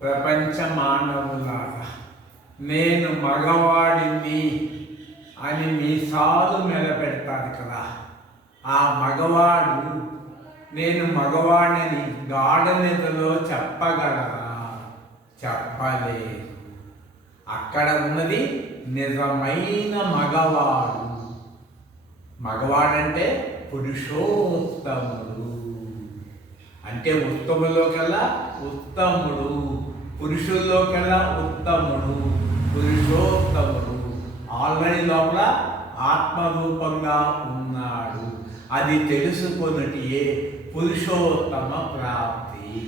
ప్రపంచ మానవులారా, నేను మగవాడిని అని మీసాలు మెలపెడతారు కదా. ఆ మగవాడు నేను మగవాడిని గాఢ నిద్రలో చెప్పగలరా? చెప్పలేదు. అక్కడ ఉన్నది నిజమైన మగవాడు. మగవాడంటే పురుషోత్తముడు, అంటే ఉత్తములోకెల్లా ఉత్తముడు, పురుషుల్లోకెల్లా ఉత్తముడు, పురుషోత్తముడు. ఆల్రెడీ లోపల ఆత్మరూపంగా ఉన్నాడు. అది తెలుసుకొనుటియే పురుషోత్తమ ప్రాప్తి.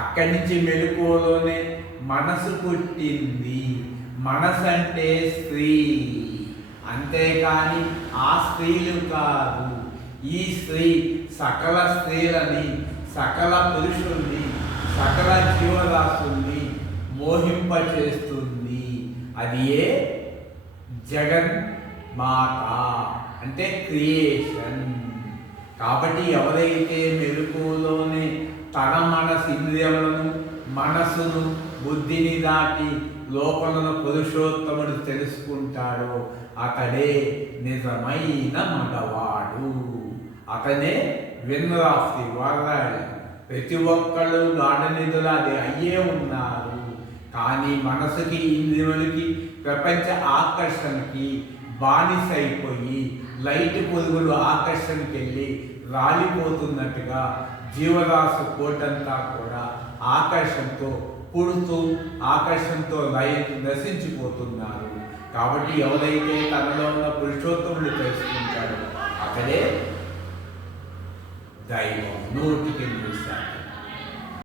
అక్కడి నుంచి మెలకువలోనే మనసు పుట్టింది. మనసు అంటే స్త్రీ, అంతేకాని ఆ స్త్రీలు కాదు. ఈ స్త్రీ సకల స్త్రీలని, సకల పురుషుల్ని, సకల జీవరాశుల్ని మోహింపచేస్తుంది. అది ఏ జగన్ మాత అంటే క్రియేషన్. కాబట్టి ఎవరైతే మెలకువలోనే తన మనసు ఇంద్రియములను, మనసును, బుద్ధిని దాటి లోపలను పురుషోత్తముడు తెలుసుకుంటాడో అతడే నిజమైన మగవాడు. అతనే విన్నర్ ఆఫ్ ది వరల్డ్. ప్రతి ఒక్కళ్ళు గాఢ నిధులు అది అయ్యే ఉన్నారు. కానీ మనసుకి, ఇంద్రియములకి, ప్రపంచ ఆకర్షణకి బానిసైపోయి లైట్ పురుగులు ఆకర్షణకి వెళ్ళి రాలిపోతున్నట్టుగా జీవరాశి కోటంతా కూడా ఆకర్షణతో పుడుతూ, ఆకర్షణతో నశించిపోతున్నారు. కాబట్టి ఎవరైతే తనలో ఉన్న పురుషోత్తముడు తెలుసుకుంటాడో అతడే దైవం. 100%